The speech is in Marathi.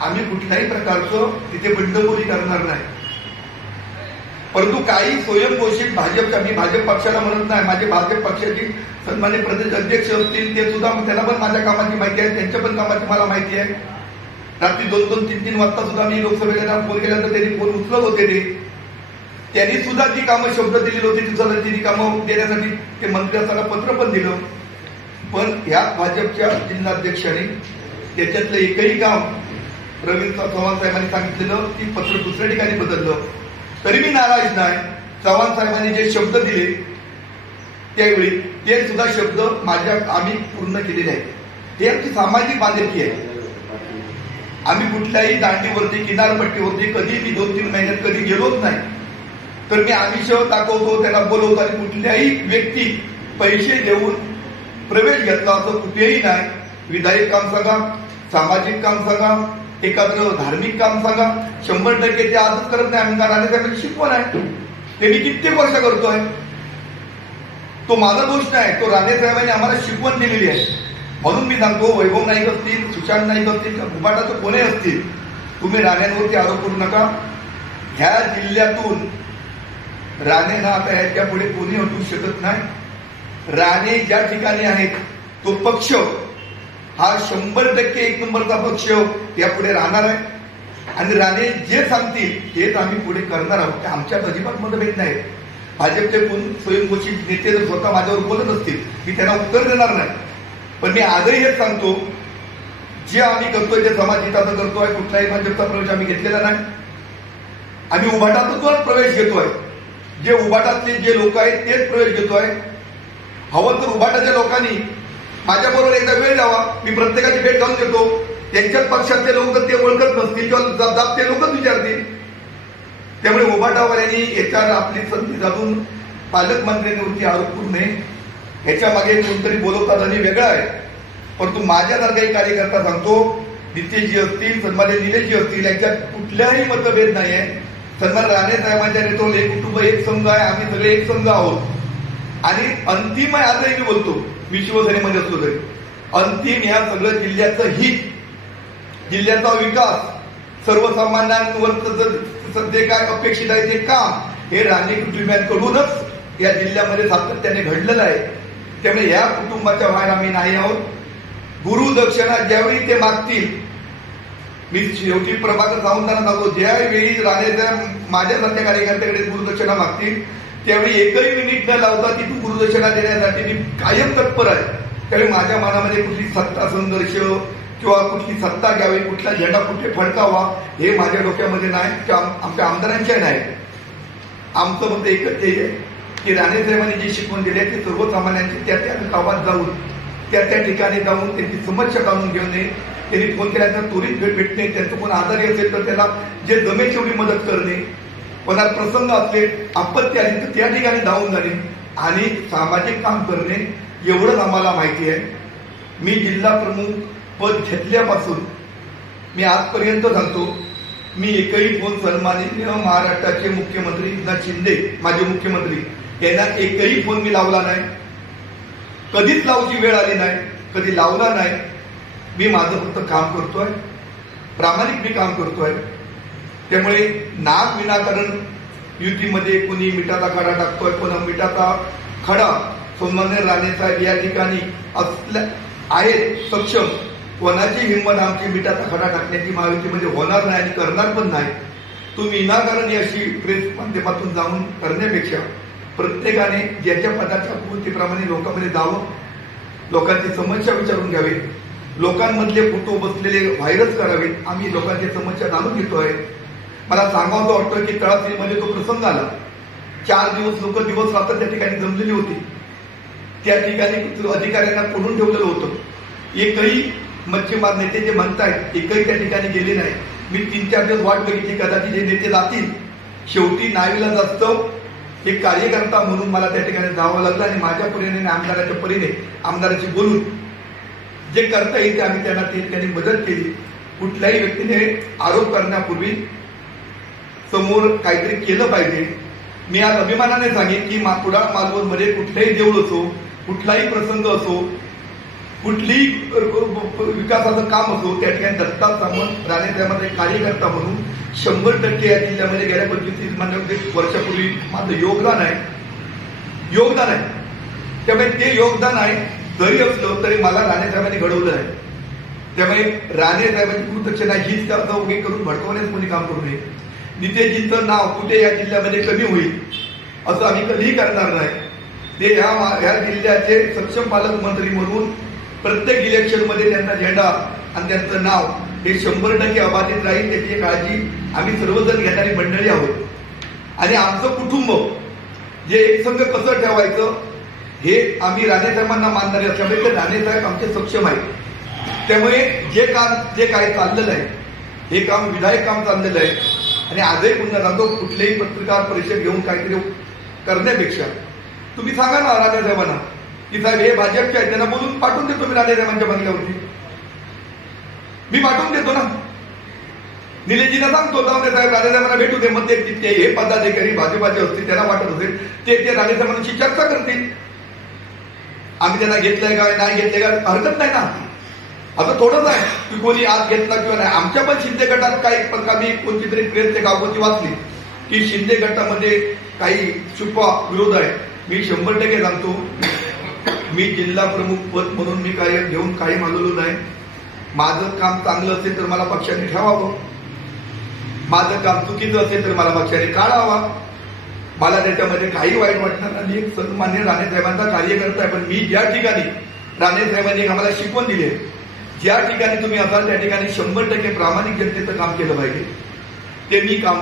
आम्ही कुठल्याही प्रकारचं तिथे बंडखोरी करणार नाही. परंतु काही स्वयंघोषित भाजपच्या मी भाजप पक्षाला म्हणत नाही माझे भाजप पक्षाचे सन्मान्य प्रदेश अध्यक्ष असतील ते सुद्धा त्यांना पण माझ्या कामाची माहिती आहे त्यांच्या पण कामाची मला माहिती आहे. रात्री दोन दोन तीन तीन वाजता सुद्धा मी लोकसभेला फोन केल्यानंतर त्यांनी फोन उचलत होते ते. त्यांनी सुद्धा जी कामं शब्द दिलेली होती ती सुद्धा कामं देण्यासाठी ते मंत्र्यांना पत्र पण दिलं. पण ह्या भाजपच्या जिल्हाध्यक्षांनी त्याच्यातलं एकही काम रवींद्र चव्हाण साहेबांनी सांगितलेलं की पत्र दुसऱ्या ठिकाणी बदललं. तरी मी नाराज नाही. चव्हाण साहेबांनी जे शब्द दिले त्यावेळी ते सुद्धा शब्द माझ्या आम्ही पूर्ण केलेले आहेत हे आमची सामाजिक बांधिलकी आहे. आम्ही कुठल्याही दांडीवरती किनारपट्टीवरती कधी मी दोन तीन महिन्यात कधी गेलोच नाही. तर मी आमिष दाखवतो त्याला बोलवतो आणि कुठल्याही व्यक्ती पैसे देऊन प्रवेश घेतला असं कुठेही नाही. विधायक काम सांगा सामाजिक काम सांगा एखादं धार्मिक काम सांगा. शंभर टक्के ते आजच करत नाही. आमदार आणि त्यामध्ये शिकवण आहे. ते मी कित्येक वर्ष करतोय. तो माझा दोष नाही. तो राणे साहेबांनी आम्हाला शिकवण दिलेली आहे. म्हणून मी सांगतो वैभव नाईक असतील सुशांत नाईक असतील किंवा घुबाटाचं कोणी असतील तुम्ही राण्यांवरती आरोप करू नका. ह्या जिल्ह्यातून राणे ना आता ह्याच्या पुढे कोणी हटू शकत नाही. राणे ज्या ठिकाणी आहेत तो पक्ष हा शंभर टक्के एक नंबरचा पक्ष हो, यापुढे राहणार आहे. आणि राणे जे सांगतील तेच आम्ही पुढे करणार आहोत. ते आमच्यात अजिबात मतभेद नाही भाजपचे कोण स्वयंघोषित नेते जर स्वतः माझ्यावर बोलत असतील मी त्यांना उत्तर देणार नाही. पण मी आजही हेच सांगतो जे आम्ही करतोय जे समाज हिताचं करतोय कुठलाही भाजपचा प्रवेश आम्ही घेतलेला नाही. आम्ही उभाटातून प्रवेश घेतोय. जे उभाटातले जे लोक आहेत तेच प्रवेश घेतोय. हवं तर उभाटाच्या लोकांनी माझ्याबरोबर एकदा वेळ द्यावा मी प्रत्येकाची भेट घालून देतो. त्यांच्याच पक्षातले लोक ते ओळखत नसतील किंवा जात ते लोकच विचारतील. त्यामुळे उभाटावाल्यांनी याच्यावर आपली संधी साधून पालकमंत्र्यांवरती आरोप करू नये. ह्याच्या मागे कोणतरी बोलवतात आणि वेगळं आहे. परंतु माझ्यासारखाही कार्यकर्ता सांगतो नितेशजी असतील सन्मान्य निलेशजी असतील यांच्यात कुठल्याही मतभेद नाही आहे सन्मान राणे साहेबांच्या नेतृत्वात एक कुटुंब एक संघ आहे आम्ही सगळे एक संघ आहोत. आणि अंतिम आहे आजही मी बोलतो. मी शिवसेनेमध्ये असलो तरी. अंतिम ह्या सगळं जिल्ह्याचं हित जिल्ह्याचा विकास सर्वसामान्यांवर सध्या काय अपेक्षित आहे ते काम हे राणे कुटुंबियांकडूनच या जिल्ह्यामध्ये सातत्याने घडलेलं आहे. त्यामुळे या कुटुंबाच्या बाहेर आम्ही नाही आहोत. गुरु दक्षिणा ज्यावेळी ते मागतील मी शेवटी प्रभाकर सावंतांना सांगतो ज्यावेळी राणेच्या माझ्यासारख्या कार्यकर्त्याकडे गुरुदक्षिणा मागतील त्यावेळी एकही मिनिट न लावता ती गुरुदक्षिणा देण्यासाठी मी कायम तत्पर आहे. त्यावेळी माझ्या मनामध्ये कुठली सत्ता संघर्ष किंवा कुठली सत्ता घ्यावी कुठला झेंडा कुठे फडकावा हे माझ्या डोक्यामध्ये नाही किंवा आम- आमच्या आमदारांच्या नाही. आमचं फक्त एकच ते आहे की राणेसाहेबांनी जे शिकवण दिले आहे ती त्या त्या गावात जाऊन त्या त्या ठिकाणी जाऊन त्यांची समस्या काढून घेणे त्यांनी फोन केल्यानंतर त्वरित भेट भेटणे त्यांचं कोण आजारी असेल तर त्याला जे जमेल तेवढी मदत करणे कोणाला प्रसंग असले आपत्ती आली तर त्या ठिकाणी धावून जाणे आणि सामाजिक काम करणे एवढंच आम्हाला माहिती आहे. मी जिल्हा प्रमुख पद घेतल्यापासून मी आजपर्यंत सांगतो मी एकही फोन सन्मानित महाराष्ट्राचे मुख्यमंत्री एकनाथ शिंदे माझे मुख्यमंत्री यांना एकही फोन मी लावला नाही. कधीच लावची वेळ आली नाही कधी लावला नाही. मी माझं फक्त काम करतोय प्रामाणिक मी काम करतोय. त्यामुळे नाक विनाकारण युतीमध्ये कोणी मिठाचा खडा टाकतोय कोणा मिठाचा खडा सन्मान्य राणे साहेब या ठिकाणी असल्या आहेत सक्षम. कोणाची हिंमत आमची मिठाचा खडा टाकण्याची महायुतीमध्ये होणार नाही आणि करणार पण नाही. तुम्ही विनाकारण अशी प्रेस माध्यमातून जाऊन करण्यापेक्षा प्रत्येकाने ज्याच्या पदाच्या पूर्तीप्रमाणे लोकांमध्ये जावं लोकांची समस्या विचारून घ्यावी. लोकांमधले फोटो बसलेले व्हायरस करावेत. आम्ही लोकांची समस्या जाणून घेतो आहे मला सांगावं वाटतं की तळासरीमध्ये तो प्रसंग आला चार दिवस लोक दिवस रात्र त्या ठिकाणी जमलेली होती. त्या ठिकाणी अधिकाऱ्यांना पडून ठेवलेलं होतं. एकही मच्छीमार नेते जे म्हणतायत एकही त्या ठिकाणी गेले नाही. मी तीन चार दिवस वाट बघितली कदाचित जे नेते जातील. शेवटी नावीला जास्त एक कार्यकर्ता म्हणून मला त्या ठिकाणी जावं लागलं आणि माझ्या परीने आणि आमदाराच्या परीने आमदाराशी बोलून जे करता येईल ते आम्ही त्यांना त्या ठिकाणी मदत केली. कुठल्याही व्यक्तीने आरोप करण्यापूर्वी समोर काहीतरी केलं पाहिजे. मी आज अभिमानाने सांगेन की मा कुडाळ मालवणमध्ये कुठलंही देऊळ असो कुठलाही प्रसंग असो कुठलीही विकासाचं काम असो त्या ठिकाणी दत्ता सामंत राणे त्यामध्ये कार्यकर्ता म्हणून शंभर टक्के या जिल्ह्यामध्ये गेल्या पंचवीस म्हणजे वर्षापूर्वी माझं योगदान आहे. योगदान आहे. त्यामुळे ते योगदान आहे. जरी असलं तरी मला राणे साहेबांनी घडवलं आहे. त्यामुळे राणे साहेबांची कृतज्ञता हीच त्याचा उभी करून भडकवण्याचं कोणी काम करू नये. नितेजींचं नाव कुठे या जिल्ह्यामध्ये कमी होईल असं आम्ही कधीही करणार नाही. ते ह्या मा- ह्या जिल्ह्याचे सक्षम पालकमंत्री म्हणून प्रत्येक इलेक्शनमध्ये त्यांचा झेंडा आणि त्यांचं नाव हे शंभर टक्के अबाधित राहील त्याची काळजी आम्ही सर्वजण घेणारी मंडळी आहोत. आणि आमचं कुटुंब जे एकसंघ कसं ठेवायचं हे आम्ही राणेसाहेबांना मानणारे असल्यामुळे ते राणेसाहेब आमचे सक्षम आहेत. त्यामुळे जे काम जे काय चाललेलं आहे हे काम विधायक काम चाललेलं आहे आणि आजही पुन्हा सांगतो कुठलेही पत्रकार परिषद घेऊन काहीतरी करण्यापेक्षा. तुम्ही सांगा ना राजा साहेबांना की साहेब हे भाजपचे आहेत त्यांना बोलून पाठवून देतो मी राणेसाहेबांच्या बंगल्यावरती मी पाठवून देतो ना. निलेशजीला सांगतो जाऊन साहेब राणेसाहेबांना भेटू दे मग ते हे पदाधिकारी भाजपाचे असतील त्यांना वाटत असेल ते ते राणेसाहेबांशी चर्चा करतील. आम्ही त्यांना घेतलंय का नाही घेतलंय का हरकत नाही ना. असं थोडंच आहे की कोणी आज घेतला किंवा नाही. आमच्या पण शिंदे गटात काही प्रकार मी कोणती तरी प्रेस ते वाचली. की शिंदे गटामध्ये काही छुपा विरोध आहे. मी शंभर टक्के सांगतो मी जिल्हा प्रमुख पद म्हणून मी काय घेऊन काही मागवलो नाही. माझं काम चांगलं असेल तर मला पक्षाने ठेवावं. माझं काम चुकीचं असेल तर मला पक्षाने काढावा. मला त्याच्यामध्ये काही वाईट वाटणार नाही. मी एक सन्मान्य राणेसाहेबांचा कार्यकर्ता आहे. पण मी ज्या ठिकाणी राणे साहेबांनी आम्हाला शिकवण दिली आहे ज्या ठिकाणी तुम्ही असाल त्या ठिकाणी शंभर टक्के प्रामाणिक जनतेचं काम केलं पाहिजे. ते मी काम